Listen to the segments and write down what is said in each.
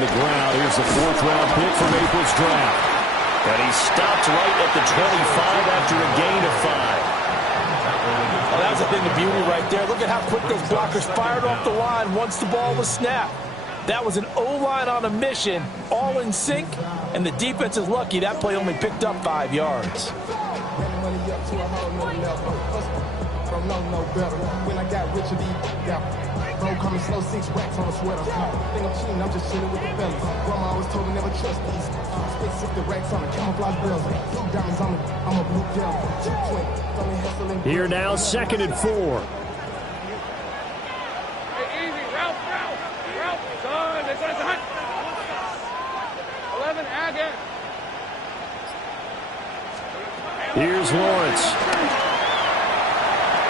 on the ground. Here's the fourth-round pick from April's draft. And he stopped right at the 25 after a gain of 5. Well, that was a thing of beauty right there. Look at how quick those blockers fired off the line once the ball was snapped. That was an O-line on a mission, all in sync, and the defense is lucky that play only picked up 5 yards. When I got rich, bro, coming slow, 6 racks on a sweater. Think I'm cheating, I'm just chilling with the fellas. Grandma always told me never trust these. Spit 60 racks on a camouflage bells. Blue diamonds on me, I'm a blue gel. Here now, 2nd and 4. Hey, easy, route, son, this is a hunt. 11, again. Here's Lawrence.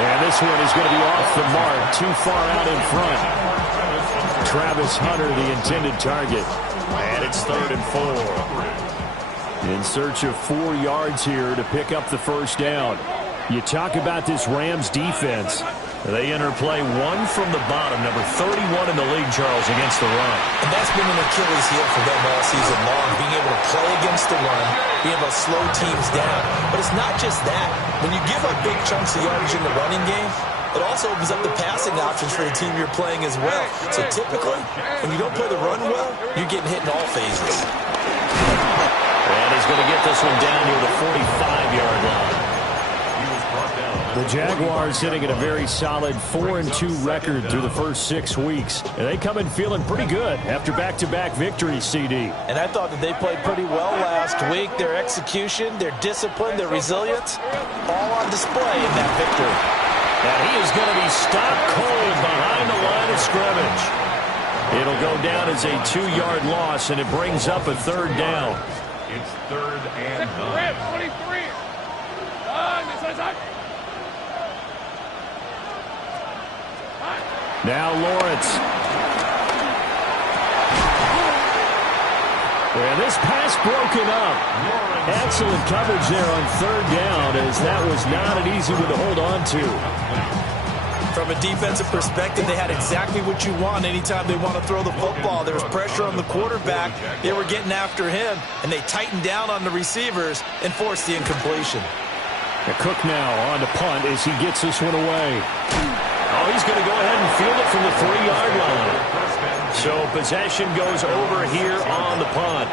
And this one is going to be off the mark, too far out in front. Travis Hunter, the intended target. And it's 3rd and 4. In search of 4 yards here to pick up the first down. You talk about this Rams defense. They enter play 1 from the bottom, number 31 in the league, Charles, against the run. And that's been an Achilles heel for them all season long, being able to play against the run, being able to slow teams down. But it's not just that. When you give up big chunks of yardage in the running game, it also opens up the passing options for the team you're playing as well. So typically, when you don't play the run well, you're getting hit in all phases. And he's going to get this one down near the 45-yard line. The Jaguars sitting at a very solid 4-2 record through the first 6 weeks. And they come in feeling pretty good after back-to-back victories, CD. And I thought that they played pretty well last week. Their execution, their discipline, their resilience, all on display in that victory. And he is going to be stopped cold behind the line of scrimmage. It'll go down as a 2-yard loss, and it brings up a 3rd down. It's 3rd and 9. 23. Now Lawrence. And this pass broken up. Excellent coverage there on 3rd down, as that was not an easy one to hold on to. From a defensive perspective, they had exactly what you want anytime they want to throw the football. There was pressure on the quarterback. They were getting after him, and they tightened down on the receivers and forced the incompletion. Cook now on to punt as he gets this one away. Oh, he's going to go ahead and field it from the 3-yard line. So possession goes over here on the punt.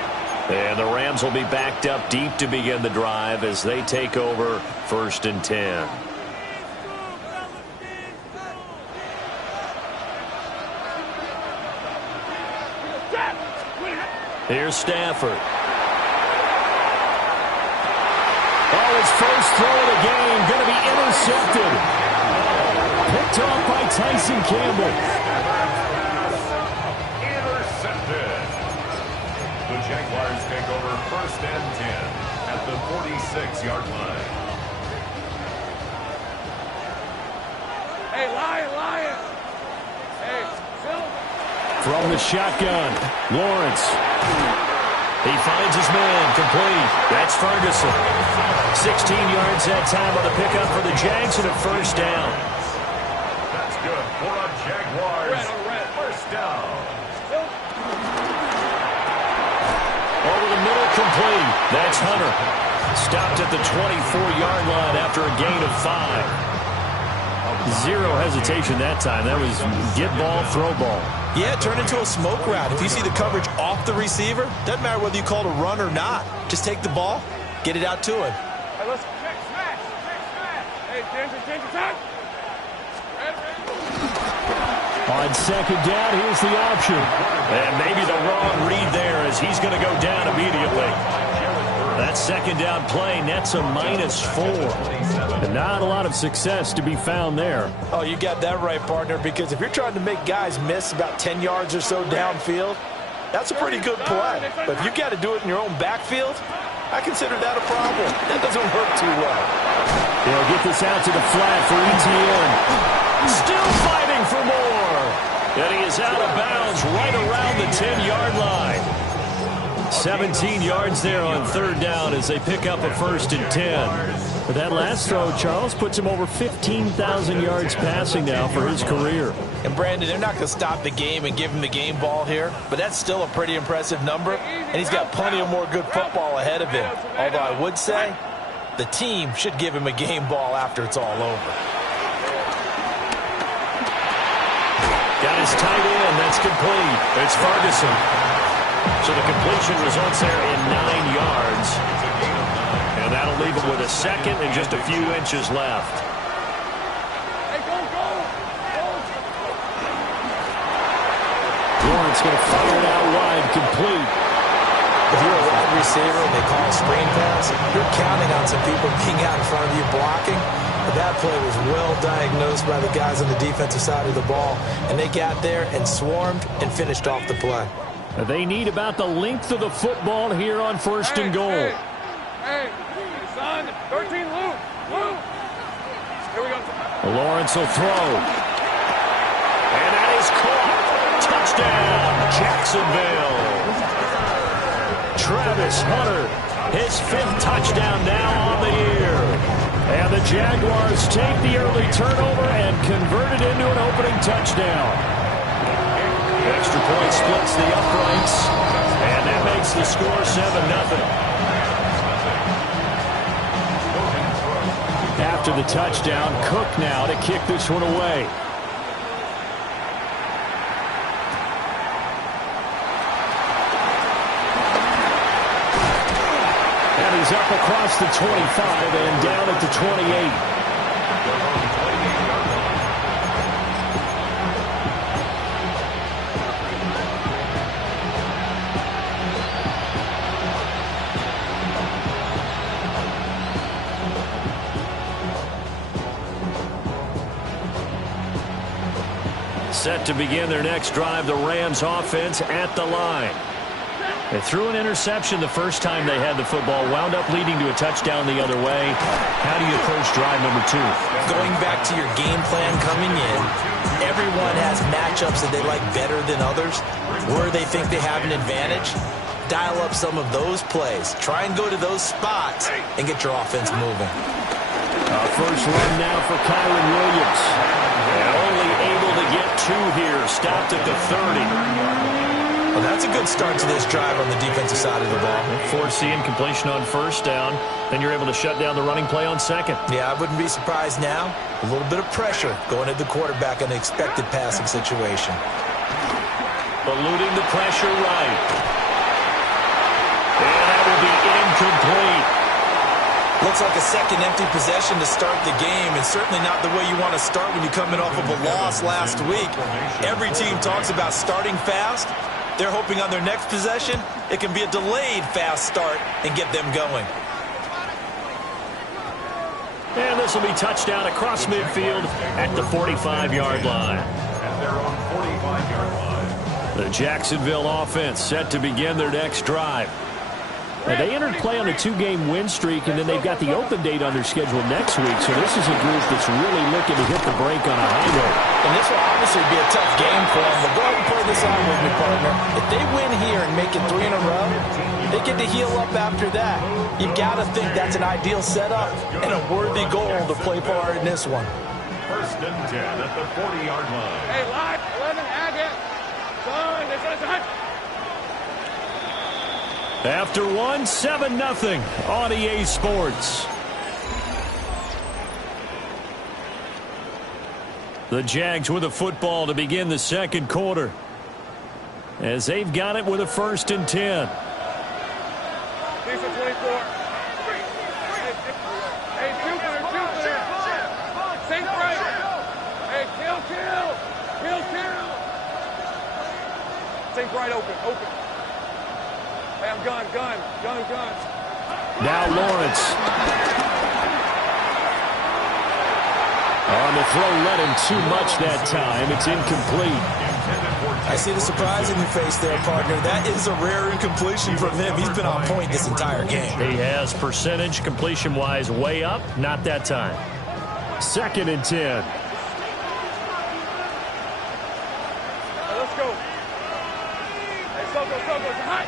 And the Rams will be backed up deep to begin the drive as they take over 1st and 10. Here's Stafford. Oh, his first throw of the game going to be intercepted. Picked off by Tyson Campbell. Intercepted. The Jaguars take over 1st and 10 at the 46-yard line. Hey, Lion. Hey, Phil. From the shotgun, Lawrence. He finds his man, complete. That's Ferguson. 16 yards that time on the pickup for the Jags and a 1st down. That's good for a Jaguars. 1st down. Over the middle, complete. That's Hunter. Stopped at the 24-yard line after a gain of 5. Zero hesitation that time. That was get ball, throw ball. Yeah, it turned into a smoke route. If you see the coverage off the receiver, doesn't matter whether you call it a run or not. Just take the ball, get it out to him. Hey, let's check smash. Hey, change your time. On 2nd down, here's the option. And maybe the wrong read there as he's going to go down immediately. That 2nd down play nets a -4. And not a lot of success to be found there. Oh, you got that right, partner, because if you're trying to make guys miss about 10 yards or so downfield, that's a pretty good play. But if you got to do it in your own backfield, I consider that a problem. That doesn't work too well. They'll get this out to the flat for ETN. Still fighting for more. And he is out of bounds right around the 10-yard line. 17 yards there on 3rd down as they pick up a 1st and 10. But that last throw, Charles, puts him over 15,000 yards passing now for his career. And Brandon, they're not going to stop the game and give him the game ball here, but that's still a pretty impressive number, and he's got plenty of more good football ahead of him. Although I would say the team should give him a game ball after it's all over. Got his tight end. That's complete. It's Ferguson. So the completion results there in 9 yards. And that'll leave him with a second and just a few inches left. Lawrence going to fire it out wide, complete. If you're a wide receiver and they call a screen pass, you're counting on some people being out in front of you blocking. But that play was well diagnosed by the guys on the defensive side of the ball, and they got there and swarmed and finished off the play. They need about the length of the football here on first and goal. Hey, son, 13 loop. Here we go. Lawrence will throw. And that is caught. Touchdown, Jacksonville. Travis Hunter, his 5th touchdown now on the year. And the Jaguars take the early turnover and convert it into an opening touchdown. Extra point splits the uprights, and that makes the score 7-0. After the touchdown, Cook now to kick this one away. And he's up across the 25 and down at the 28. Set to begin their next drive, the Rams offense at the line. They threw an interception the first time they had the football, wound up leading to a touchdown the other way. How do you approach drive number 2? Going back to your game plan coming in, everyone has matchups that they like better than others, where they think they have an advantage. Dial up some of those plays. Try and go to those spots and get your offense moving. First run now for Kyron Williams. And only able to get 2 here, stopped at the 30. Well, that's a good start to this drive on the defensive side of the ball. Forcing completion on first down. Then you're able to shut down the running play on second. Yeah, I wouldn't be surprised now. A little bit of pressure going at the quarterback in the expected passing situation. Eluding the pressure right. And that will be incomplete. Looks like a second empty possession to start the game, and certainly not the way you want to start when you're coming off of a loss last week. Every team talks about starting fast. They're hoping on their next possession, it can be a delayed fast start and get them going. And this will be touchdown across midfield at the 45-yard line. At their own 45-yard line. The Jacksonville offense set to begin their next drive. They entered play on a 2-game win streak, and then they've got the open date on their schedule next week. So this is a group that's really looking to hit the break on a high note. And this will obviously be a tough game for them, but go ahead and play this out with me, partner. If they win here and make it 3 in a row, they get to heal up after that. You've got to think that's an ideal setup and a worthy goal to play for in this one. First and 10 at the 40-yard line. Hey, live, 11, Agate. Son, this is After 1, 7-0 on EA Sports. The Jags with a football to begin the second quarter, as they've got it with a 1st and 10. Piece of 24. Hey, Jupiter. Saint right. Hey, kill. Saint right open. Hey, I'm gun. Now Lawrence. On the throw, led him too much that time. It's incomplete. I see the surprise in your face there, partner. That is a rare incompletion from him. He's been on point this entire game. He has percentage completion-wise way up. Not that time. 2nd and 10. Let's go. Hey, Soko, hot.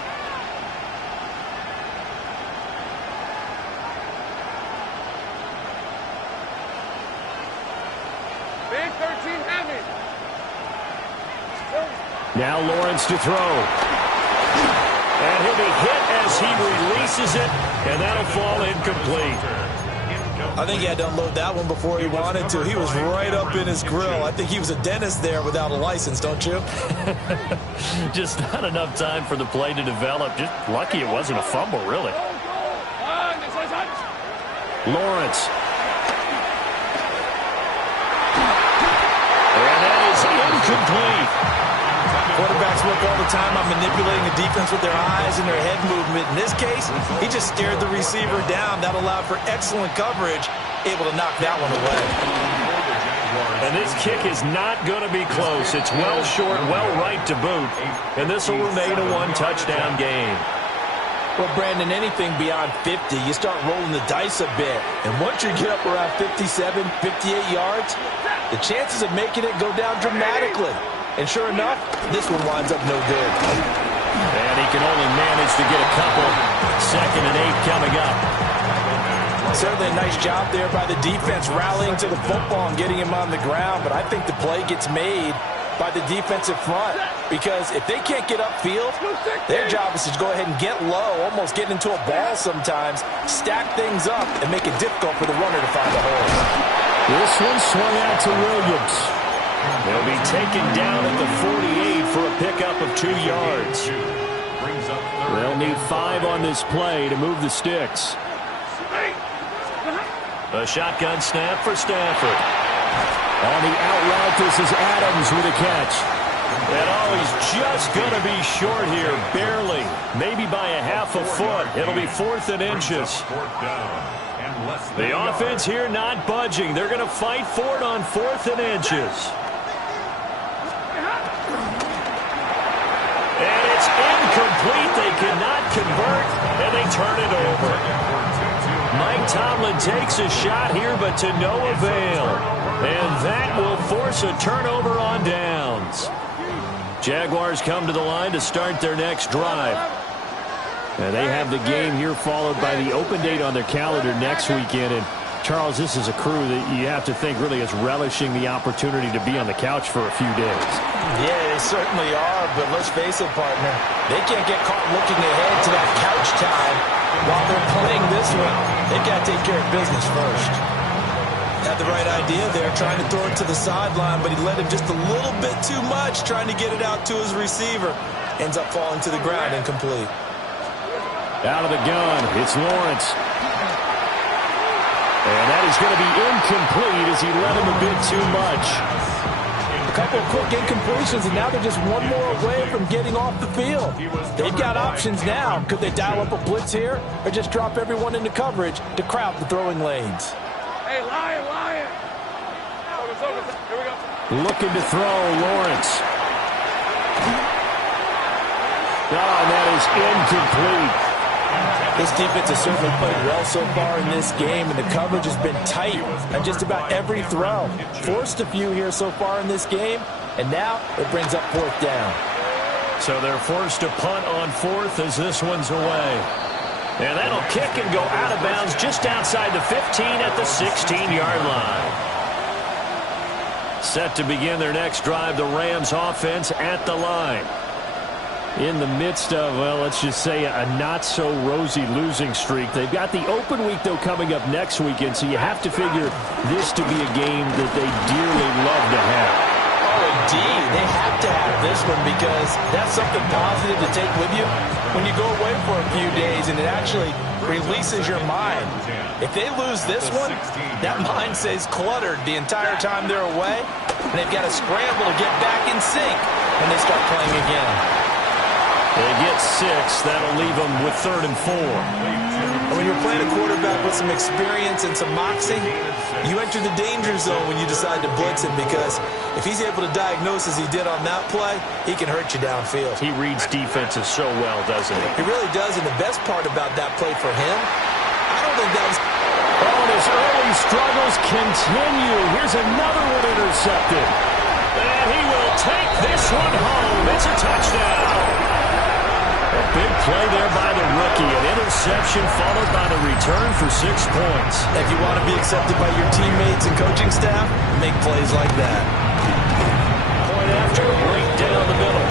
Big 13 heavy. Now Lawrence to throw. And he'll be hit as he releases it, and that'll fall incomplete. I think he had to unload that one before he wanted to. He was right up in his grill. I think he was a dentist there without a license, don't you? Just not enough time for the play to develop. Just lucky it wasn't a fumble, really. Lawrence. And that is incomplete. Quarterbacks work all the time on manipulating the defense with their eyes and their head movement. In this case, he just stared the receiver down. That allowed for excellent coverage, able to knock that one away. And this kick is not going to be close. It's well short, well right to boot. And this will remain a one-touchdown game. Well, Brandon, anything beyond 50, you start rolling the dice a bit. And once you get up around 57, 58 yards, the chances of making it go down dramatically. And sure enough, this one winds up no good. And he can only manage to get a couple. 2nd and 8 coming up. Certainly a nice job there by the defense rallying to the football and getting him on the ground. But I think the play gets made by the defensive front. Because if they can't get upfield, their job is to go ahead and get low, almost get into a ball sometimes, stack things up, and make it difficult for the runner to find a hole. This one swung out to Williams. They'll be taken down at the 48 for a pickup of 2 yards. They'll need 5 on this play to move the sticks. A shotgun snap for Stafford. On the out route, this is Adams with a catch. And he's just going to be short here, barely. Maybe by a half a foot. It'll be 4th and inches. The offense here not budging. They're going to fight for it on 4th and inches. And it's incomplete. They cannot convert, and they turn it over. Mike Tomlin takes a shot here, but to no avail. And that will force a turnover on downs. Jaguars come to the line to start their next drive. And they have the game here followed by the open date on their calendar next weekend. And Charles, this is a crew that you have to think really is relishing the opportunity to be on the couch for a few days. Yeah, they certainly are, but let's face it, partner. They can't get caught looking ahead to that couch time while they're playing this one. They've got to take care of business first. Had the right idea there, trying to throw it to the sideline, but he let him just a little bit too much, trying to get it out to his receiver. Ends up falling to the ground, incomplete. Out of the gun, it's Lawrence. And that is going to be incomplete as he let him a bit too much. A couple of quick incompletions, and now they're just one more away from getting off the field. They've got options now. Could they dial up a blitz here or just drop everyone into coverage to crowd the throwing lanes? Hey, Lion. Here we go. Looking to throw, Lawrence. Oh, and that is incomplete. This defense has certainly played well so far in this game, and the coverage has been tight on just about every throw. Forced a few here so far in this game, and now it brings up 4th down. So they're forced to punt on 4th as this one's away. And that'll kick and go out of bounds just outside the 15 at the 16-yard line. Set to begin their next drive, the Rams offense at the line. In the midst of, well, let's just say a not-so-rosy losing streak. They've got the open week, though, coming up next weekend, so you have to figure this to be a game that they dearly love to have. Oh, indeed. They have to have this one because that's something positive to take with you when you go away for a few days, and it actually releases your mind. If they lose this one, that mind stays cluttered the entire time they're away, and they've got to scramble to get back in sync when they start playing again. They get 6. That'll leave them with 3rd and 4. When you're playing a quarterback with some experience and some moxie, you enter the danger zone when you decide to blitz him because if he's able to diagnose as he did on that play, he can hurt you downfield. He reads defenses so well, doesn't he? He really does, and the best part about that play for him, I don't think that was... Oh, and his early struggles continue. Here's another one intercepted. And he will take this one home. It's a touchdown. A big play there by the rookie. An interception followed by the return for 6 points. If you want to be accepted by your teammates and coaching staff, make plays like that. Point after, right down the middle.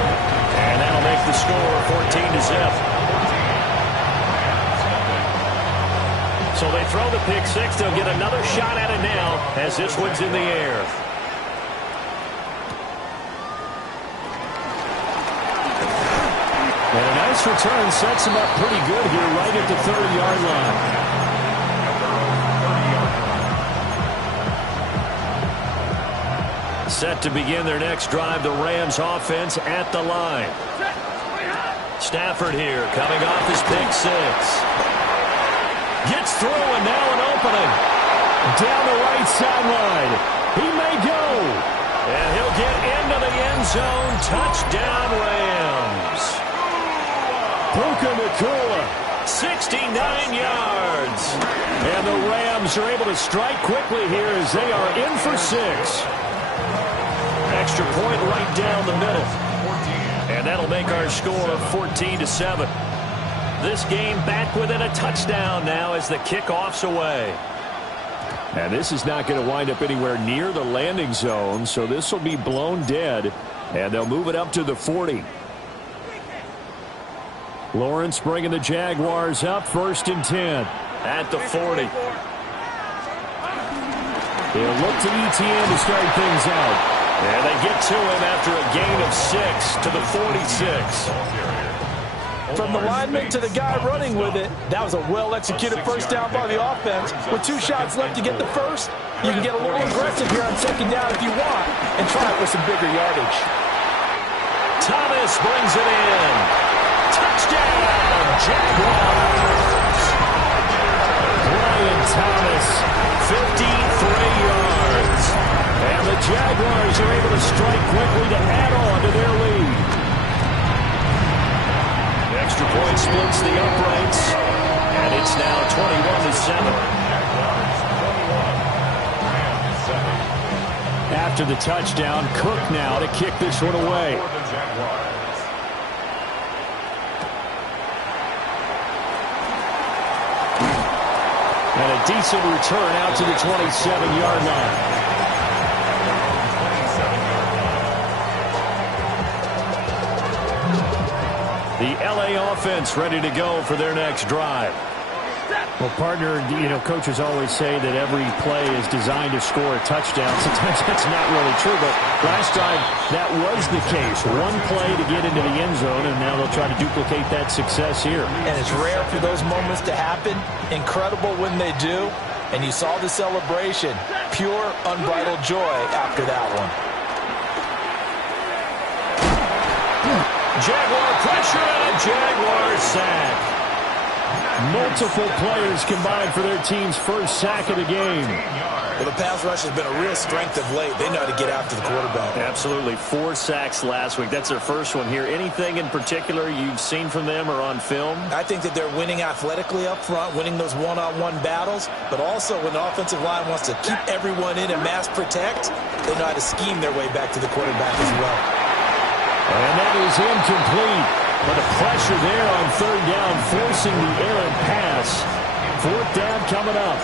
score, 14-0. So they throw the pick six. They'll get another shot at it now as this one's in the air. And a nice return sets him up pretty good here right at the 30-yard line. Set to begin their next drive, the Rams offense at the line. Stafford here, coming off his pick six. Gets through, and now an opening. Down the right sideline. He may go. And he'll get into the end zone. Touchdown, Rams. Puka Nacua. 69 yards. And the Rams are able to strike quickly here as they are in for 6. Extra point right down the middle. And that'll make our score 14-7. This game back within a touchdown now as the kickoff's away. And this is not going to wind up anywhere near the landing zone, so this will be blown dead, and they'll move it up to the 40. Lawrence bringing the Jaguars up, 1st and 10. At the 40. They'll look to ETN to start things out. And they get to him after a gain of 6 to the 46. From the lineman to the guy running with it, that was a well-executed first down by the offense. With 2 shots left to get the first, you can get a little aggressive here on 2nd down if you want and try it with some bigger yardage. Thomas brings it in. Touchdown, Jaguars. Brian Thomas, 53 yards. And the Jaguars are able to strike quickly to add on to their lead. The extra point splits the uprights, and it's now 21-7. After the touchdown, Cook now to kick this one away. And a decent return out to the 27-yard line. The LA offense ready to go for their next drive. Well, partner, coaches always say that every play is designed to score a touchdown. Sometimes that's not really true, but last drive, that was the case. One play to get into the end zone, and now they'll try to duplicate that success here. And it's rare for those moments to happen. Incredible when they do. And you saw the celebration. Pure, unbridled joy after that one. Jaguar pressure and a Jaguar sack. Multiple players combined for their team's first sack of the game. Well, the pass rush has been a real strength of late. They know how to get after the quarterback. Absolutely. 4 sacks last week. That's their first one here. Anything in particular you've seen from them or on film? I think that they're winning athletically up front, winning those one-on-one battles, but also when the offensive line wants to keep everyone in and mass protect, they know how to scheme their way back to the quarterback as well. And that is incomplete. But the pressure there on 3rd down, forcing the errant pass. 4th down coming up.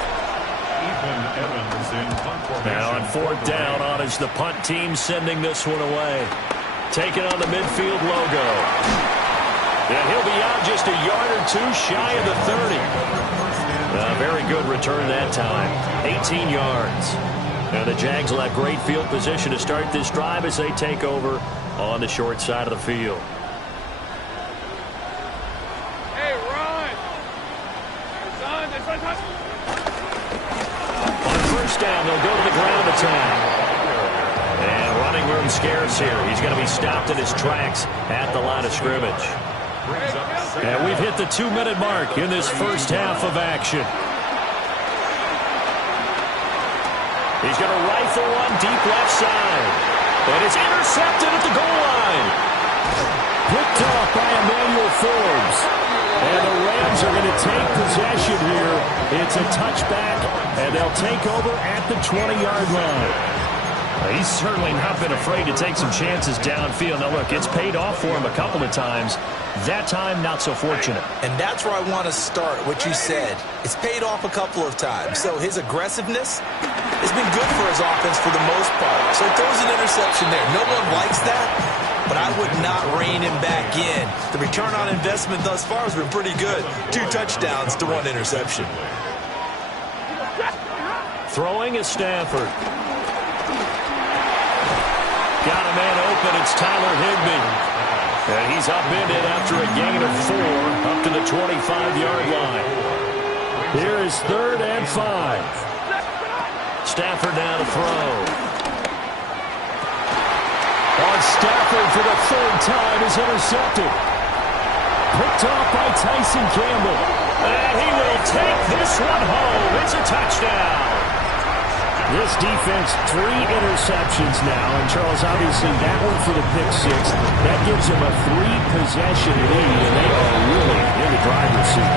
Now on 4th down, on is the punt team sending this one away. Taking on the midfield logo. And he'll be out just a yard or 2 shy of the 30. A very good return that time. 18 yards. Now the Jags will have great field position to start this drive as they take over on the short side of the field. Down, they'll go to the ground attack. And running room scarce here. He's going to be stopped in his tracks at the line of scrimmage. And we've hit the 2-minute mark in this first half of action. He's going to rifle one deep left side. And it's intercepted at the goal line. Picked off by Emmanuel Forbes. And the Rams are going to take possession here. It's a touchback, and they'll take over at the 20-yard line. He's certainly not been afraid to take some chances downfield. Now, look, it's paid off for him a couple of times. That time, not so fortunate. And that's where I want to start, what you said. It's paid off a couple of times. So his aggressiveness has been good for his offense for the most part. So he throws an interception there. No one likes that. but I would not rein him back in. The return on investment thus far has been pretty good. 2 touchdowns to 1 interception. Throwing is Stafford. Got a man open. It's Tyler Higbee. And he's upended after a gain of 4 up to the 25-yard line. Here is 3rd and 5. Stafford now to throw. On Stafford for the 3rd time is intercepted. Picked off by Tyson Campbell. And he will take this one home. It's a touchdown. This defense, 3 interceptions now. And, Charles, obviously that one for the pick 6. That gives them a 3-possession lead, and they are really in the driver's seat.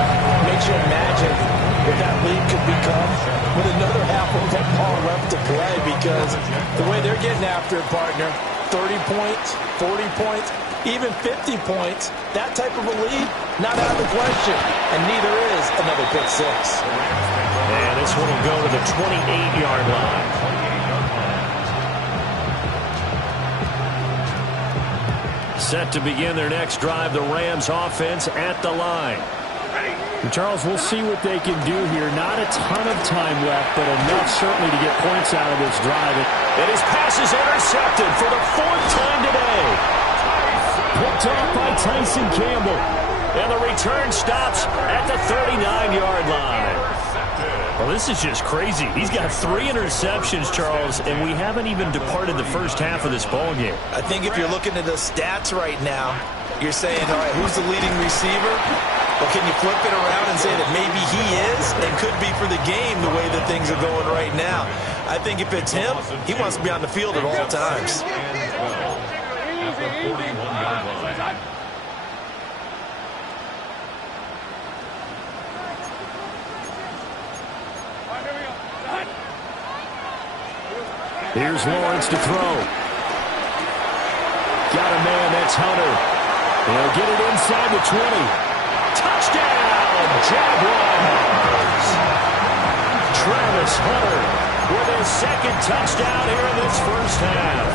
Makes you imagine what that lead could become with another half of football left to play, because the way they're getting after it, partner, 30 points, 40 points, even 50 points, that type of a lead, not out of the question. And neither is another pick 6. And this one will go to the 28-yard line. Set to begin their next drive, the Rams offense at the line. And Charles, we'll see what they can do here. Not a ton of time left, but enough certainly to get points out of this drive. And his pass is intercepted for the 4th time today. Picked off by Tyson Campbell. And the return stops at the 39-yard line. Well, this is just crazy. He's got 3 interceptions, Charles, and we haven't even departed the first half of this ball game. I think if you're looking at the stats right now, you're saying, all right, who's the leading receiver? Well, can you flip it around and say that maybe he is and could be for the game the way that things are going right now? I think if it's him, he wants to be on the field at all times. Here's Lawrence to throw. Got a man, that's Hunter. He'll get it inside the 20. Touchdown, Jaguars! Travis Hunter with his 2nd touchdown here in this first half.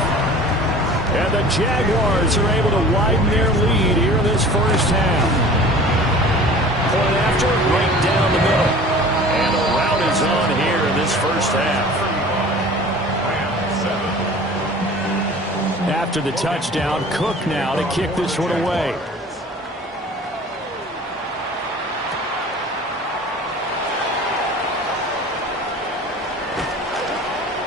And the Jaguars are able to widen their lead here in this first half. Point after, right down the middle. And a rout is on here in this first half. After the touchdown, Cook now to kick this one away.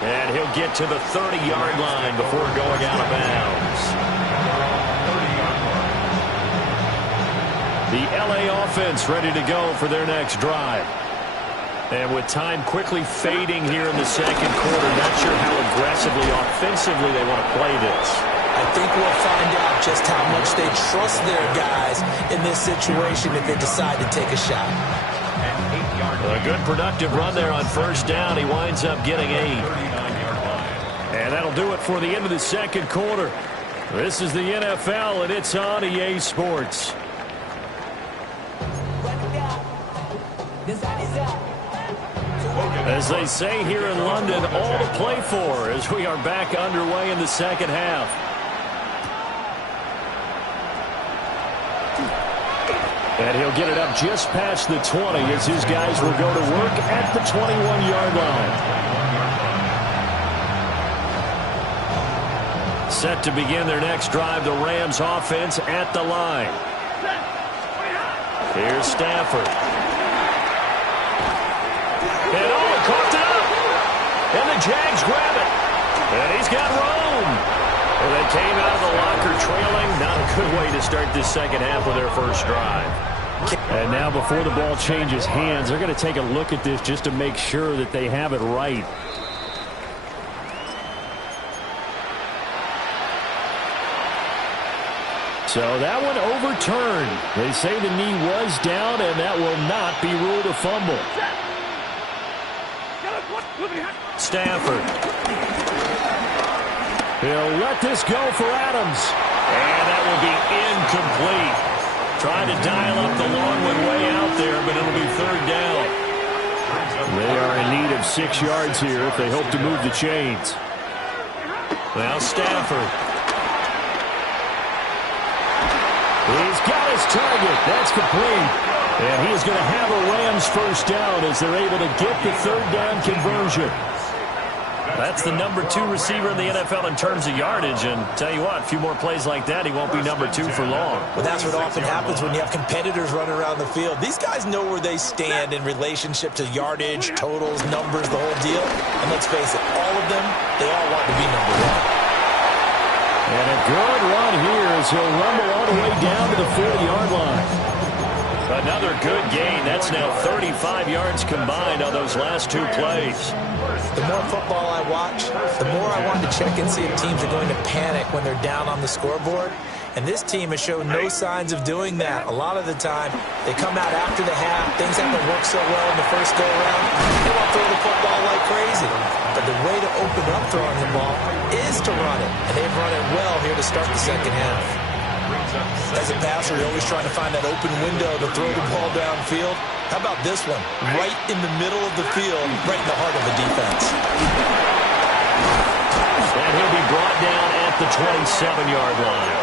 And he'll get to the 30-yard line before going out of bounds. The LA offense ready to go for their next drive. And with time quickly fading here in the 2nd quarter, not sure how aggressively, offensively they want to play this. I think we'll find out just how much they trust their guys in this situation if they decide to take a shot. A good productive run there on 1st down. He winds up getting 8. And that'll do it for the end of the 2nd quarter. This is the NFL, and it's on EA Sports. As they say here in London, all to play for as we are back underway in the 2nd half. And he'll get it up just past the 20 as his guys will go to work at the 21-yard line. Set to begin their next drive, the Rams offense at the line. Here's Stafford. And oh, coughed it up. And the Jags grab it. And he's got room. And they came out of the locker trailing. Not a good way to start this 2nd half of their first drive. And now before the ball changes hands, they're going to take a look at this just to make sure that they have it right. So that one overturned. They say the knee was down, and that will not be ruled a fumble. Stafford. He'll let this go for Adams. And that will be incomplete. Trying to dial up the long one way out there, but it'll be 3rd down. They are in need of 6 yards here if they hope to move the chains. Now Stafford. He's got his target. That's complete. And he is going to have a Rams first down as they're able to get the third down conversion. That's the number 2 receiver in the NFL in terms of yardage. And tell you what, a few more plays like that, he won't be number 2 for long. Well, that's what often happens when you have competitors running around the field. These guys know where they stand in relationship to yardage, totals, numbers, the whole deal. And let's face it, all of them, they all want to be number 1. And a good run here as he'll rumble all the way down to the 40-yard line. Another good gain. That's now 35 yards combined on those last 2 plays. The more football I watch, the more I want to check and see if teams are going to panic when they're down on the scoreboard. And this team has shown no signs of doing that. A lot of the time, they come out after the half. Things haven't worked so well in the first go-around. They want to throw the football like crazy. But the way to open up throwing the ball is to run it. And they've run it well here to start the second half. As a passer, you're always trying to find that open window to throw the ball downfield. How about this one? Right in the middle of the field, right in the heart of the defense. And he'll be brought down at the 27-yard line.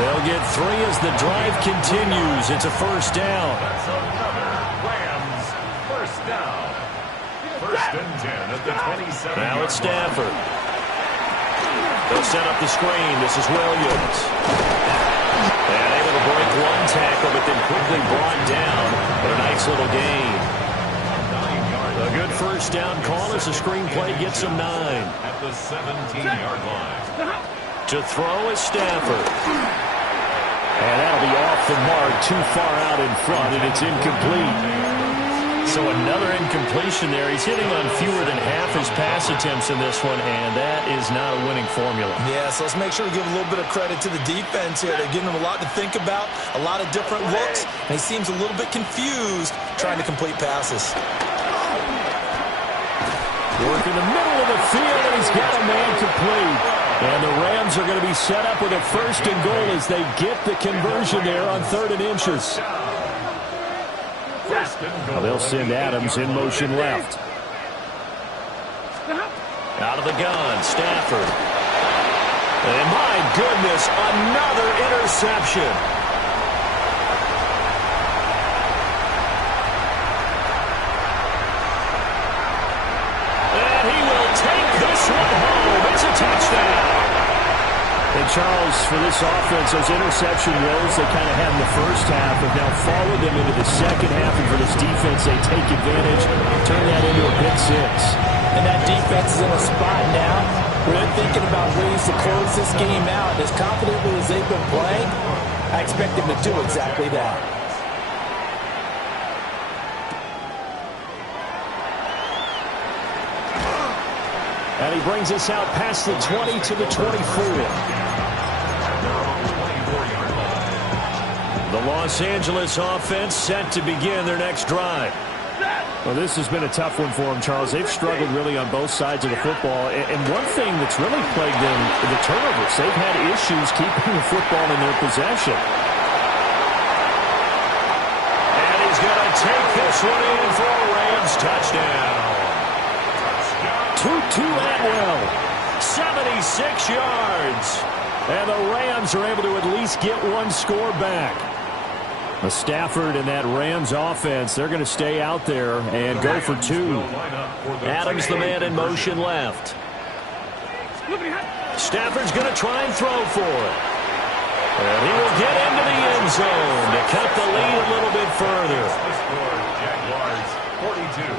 They'll get 3 as the drive continues. It's a first down. That's another Rams first down. First and 10 at the 27. Now it's Stafford. They'll set up the screen. This is Williams. And able to break 1 tackle, but then quickly brought down. But a nice little gain. A good first down call as the screen play gets him 9. At the 17-yard line. To throw is Stafford. And that'll be off the mark, too far out in front, and it's incomplete. So another incompletion there. He's hitting on fewer than half his pass attempts in this one, and that is not a winning formula. Yeah, so let's make sure we give a little bit of credit to the defense here. They're giving him a lot to think about, a lot of different looks, and he seems a little bit confused trying to complete passes. Work in the middle of the field, and he's got a man complete. And the Rams are going to be set up with a first and goal as they get the conversion there on 3rd and inches. Well, they'll send Adams in motion left. Out of the gun, Stafford. And my goodness, another interception. And he will take this one home. It's a touchdown. And Charles, for this offense, those interception woes they kind of had in the first half have now followed them into the second half. And for this defense, they take advantage, turn that into a pick 6. And that defense is in a spot now where they're thinking about ways to close this game out. As confidently as they've been playing, I expect them to do exactly that. And he brings us out past the 20 to the 24. The Los Angeles offense set to begin their next drive. Well, this has been a tough one for them, Charles. They've struggled really on both sides of the football. And one thing that's really plagued them, the turnovers. They've had issues keeping the football in their possession. And he's going to take this one in for a Rams touchdown. Tutu Atwell. 76 yards. And the Rams are able to at least get one score back. Stafford and that Rams offense, they're going to stay out there and go for 2. Adams, the man in motion left. Stafford's going to try and throw for it. And he will get into the end zone to cut the lead a little bit further.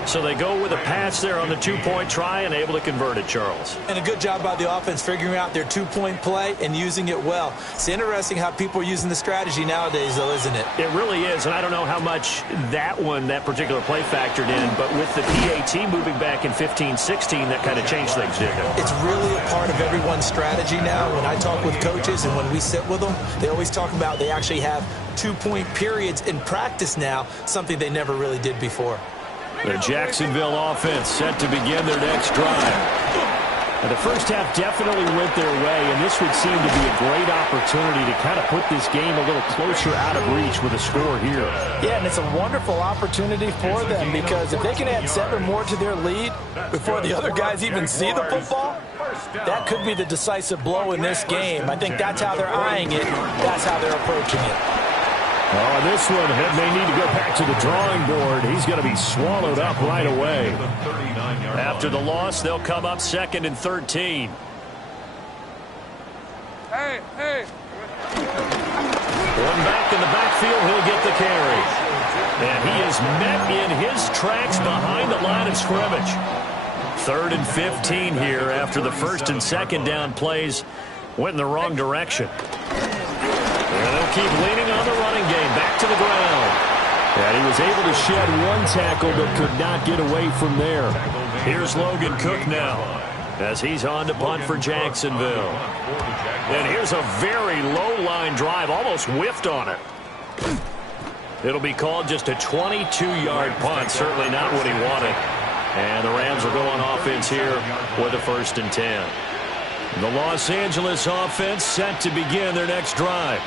So they go with a pass there on the 2-point try and able to convert it, Charles. And a good job by the offense figuring out their 2-point play and using it well. It's interesting how people are using the strategy nowadays, though, isn't it? It really is, and I don't know how much that particular play factored in, but with the PAT moving back in 15-16, that kind of changed things, didn't it? It's really a part of everyone's strategy now. When I talk with coaches and when we sit with them, they always talk about they actually have 2-point periods in practice now, something they never really did before. The Jacksonville offense set to begin their next drive. And the first half definitely went their way, and this would seem to be a great opportunity to kind of put this game a little closer out of reach with a score here. Yeah, and it's a wonderful opportunity for them because if they can add 7 more to their lead before the other guys even see the football, That could be the decisive blow in this game. I think that's how they're eyeing it. That's how they're approaching it. Oh, this one may need to go back to the drawing board. He's going to be swallowed up right away. After the loss, they'll come up 2nd and 13. Hey, hey. One back in the backfield, he'll get the carry. And he is met in his tracks behind the line of scrimmage. 3rd and 15 here after the 1st and 2nd down plays went in the wrong direction. And they'll keep leaning on the running game. Back to the ground. And he was able to shed one tackle but could not get away from there. Here's Logan Cook now as he's on to punt for Jacksonville. And here's a very low-line drive, almost whiffed on it. It'll be called just a 22-yard punt, certainly not what he wanted. And the Rams will go on offense here with a 1st and 10. The Los Angeles offense set to begin their next drive.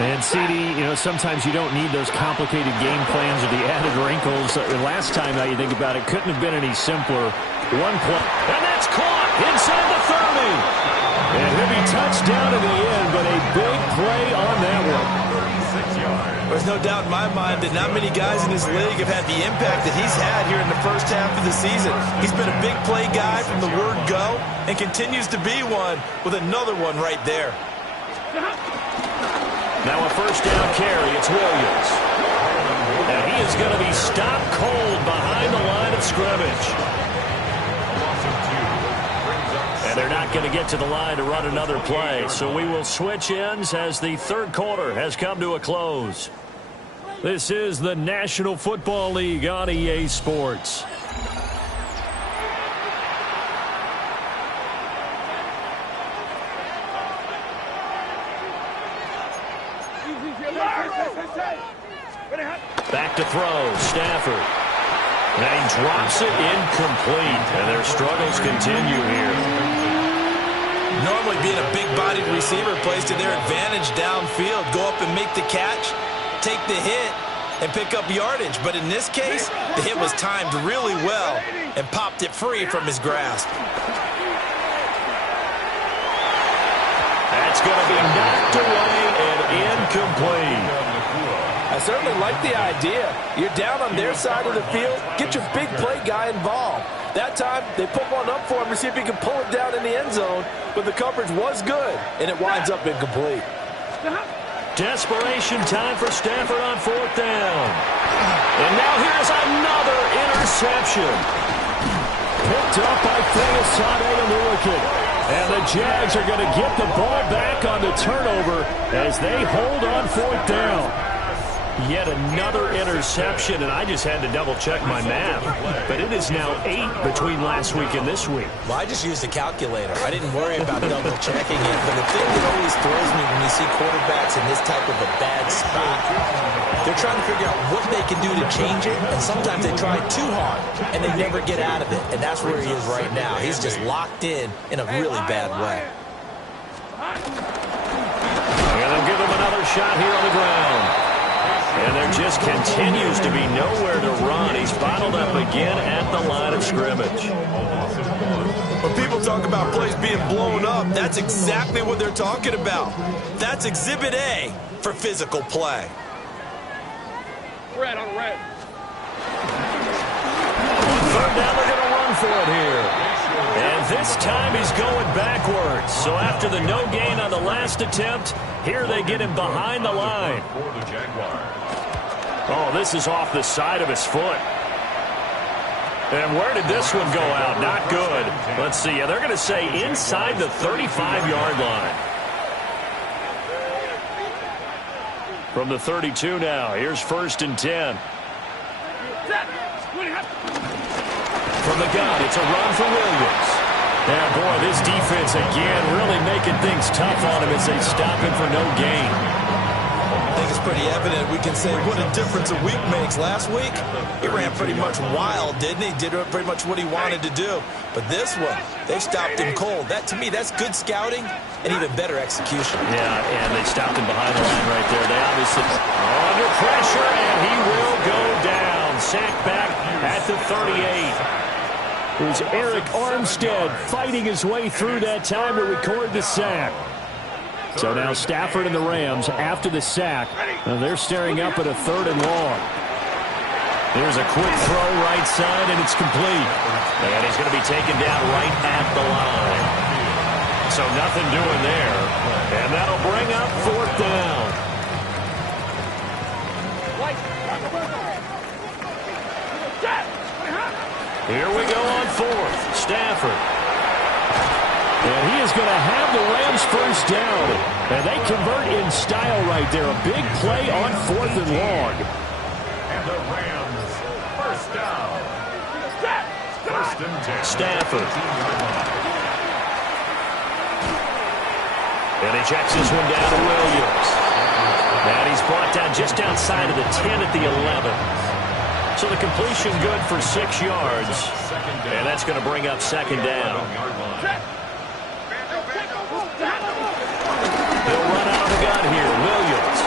And, CD, sometimes you don't need those complicated game plans or the added wrinkles. Last time, now you think about it, couldn't have been any simpler. One play. And that's caught inside the 30. And he'll be touched down in the end, but a big play on that one. There's no doubt in my mind that not many guys in this league have had the impact that he's had here in the first half of the season. He's been a big play guy from the word go and continues to be one with another one right there. Now a 1st down carry. It's Williams. And he is going to be stopped cold behind the line of scrimmage. And they're not going to get to the line to run another play. So we will switch ends as the 3rd quarter has come to a close. This is the National Football League on EA Sports. Back to throw, Stafford. And he drops it incomplete. And their struggles continue here. Normally being a big-bodied receiver plays to their advantage downfield. Go up and make the catch, take the hit, and pick up yardage. But in this case, the hit was timed really well and popped it free from his grasp. That's going to be knocked away and incomplete. I certainly like the idea. You're down on their side of the field. Get your big play guy involved. That time, they put one up for him to see if he can pull it down in the end zone. But the coverage was good, and it winds up incomplete. Desperation time for Stafford on 4th down. And now here's another interception. Picked up by Sade Aluakin. And the Jags are going to get the ball back on the turnover as they hold on 4th down. Yet another interception, and I just had to double-check my math. But it is now 8 between last week and this week. Well, I just used a calculator. I didn't worry about double-checking it. But the thing that always throws me when you see quarterbacks in this type of a bad spot, they're trying to figure out what they can do to change it, and sometimes they try too hard, and they never get out of it. And that's where he is right now. He's just locked in a really bad way. And they'll give him another shot here on the ground. And there just continues to be nowhere to run. He's bottled up again at the line of scrimmage. When people talk about plays being blown up, that's exactly what they're talking about. That's Exhibit A for physical play. Red on red. 3rd down, they're going to run for it here. And this time he's going backwards. So after the no gain on the last attempt, here they get him behind the line. Oh, this is off the side of his foot. And where did this one go out? Not good. Let's see. Yeah, they're going to say inside the 35-yard line. From the 32 now, here's 1st and 10. From the gun, it's a run for Williams. And boy, this defense again really making things tough on him as they stop him for no gain. I think it's pretty evident we can say what a difference a week makes. Last week, he ran pretty much wild, didn't he? Did pretty much what he wanted to do. But this one, they stopped him cold. That, to me, that's good scouting and even better execution. Yeah, and they stopped him behind the line right there. They obviously under pressure, and he will go down. Sacked back at the 38. It was Eric Armstead fighting his way through that time to record the sack. So now Stafford and the Rams, after the sack, they're staring up at a 3rd and long. Here's a quick throw right side, and it's complete. And he's going to be taken down right at the line. So nothing doing there. And that'll bring up 4th down. Here we go on 4th. Stafford. And he is going to have the Rams first down. And they convert in style right there. A big play on 4th and long. And the Rams, first down. First and 10. Stafford. And he checks this one down to Williams. And he's brought down just outside of the 10 at the 11. So the completion good for 6 yards. And that's going to bring up 2nd down. They'll run out of the gun here. Williams.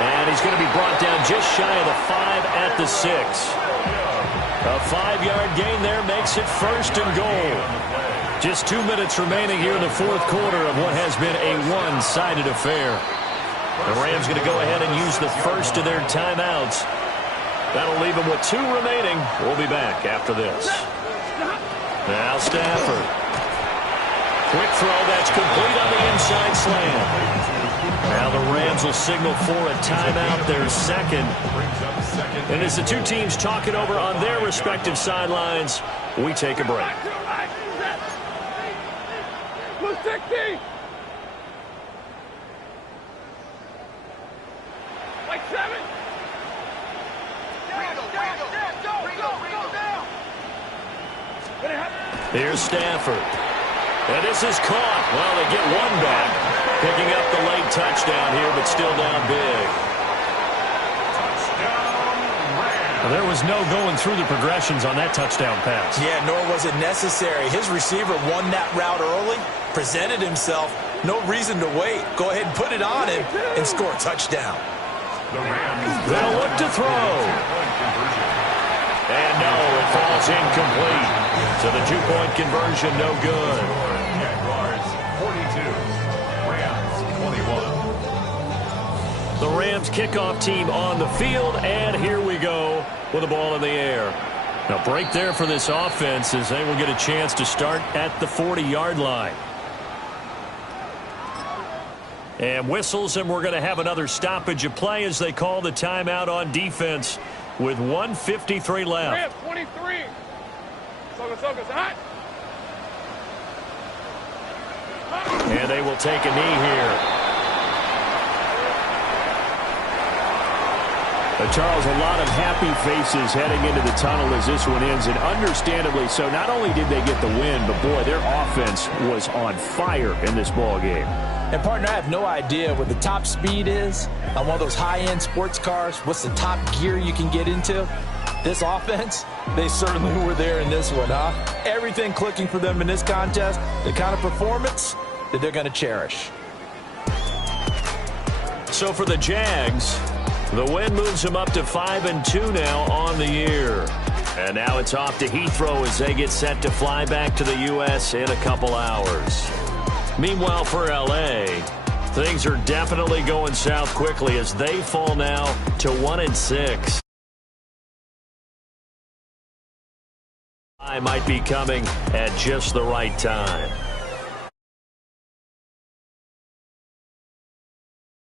And he's going to be brought down just shy of the 5 at the 6. A 5-yard gain there makes it 1st and goal. Just 2 minutes remaining here in the 4th quarter of what has been a one-sided affair. The Rams going to go ahead and use the first of their timeouts. That'll leave them with 2 remaining. We'll be back after this. Now Stafford. Quick throw, that's complete on the inside slant. Now the Rams will signal for a timeout, their 2nd. And as the 2 teams talk it over on their respective sidelines, we take a break. Blue 60. Like 7. Here's Stafford. And this is caught. Well, they get one back. Picking up the late touchdown here, but still down big. Well, there was no going through the progressions on that touchdown pass. Yeah, nor was it necessary. His receiver won that route early, presented himself. No reason to wait. Go ahead and put it on him and score a touchdown. They'll look to throw. And no, it falls incomplete. So the 2-point conversion, no good. Jaguars 42, Rams 21. The Rams kickoff team on the field, and here we go with the ball in the air. Now break there for this offense as they will get a chance to start at the 40-yard line. And whistles, and we're going to have another stoppage of play as they call the timeout on defense with 1:53 left. Rams 23. Soga's hot. And they will take a knee here. Charles, a lot of happy faces heading into the tunnel as this one ends, and understandably so. Not only did they get the win, but boy, their offense was on fire in this ball game. And, partner, I have no idea what the top speed is on one of those high-end sports cars. What's the top gear you can get into? This offense, they certainly were there in this one, huh? Everything clicking for them in this contest, the kind of performance that they're going to cherish. So for the Jags, the win moves them up to 5-2 now on the year. And now it's off to Heathrow as they get set to fly back to the U.S. in a couple hours. Meanwhile, for L.A., things are definitely going south quickly as they fall now to 1-6. I might be coming at just the right time.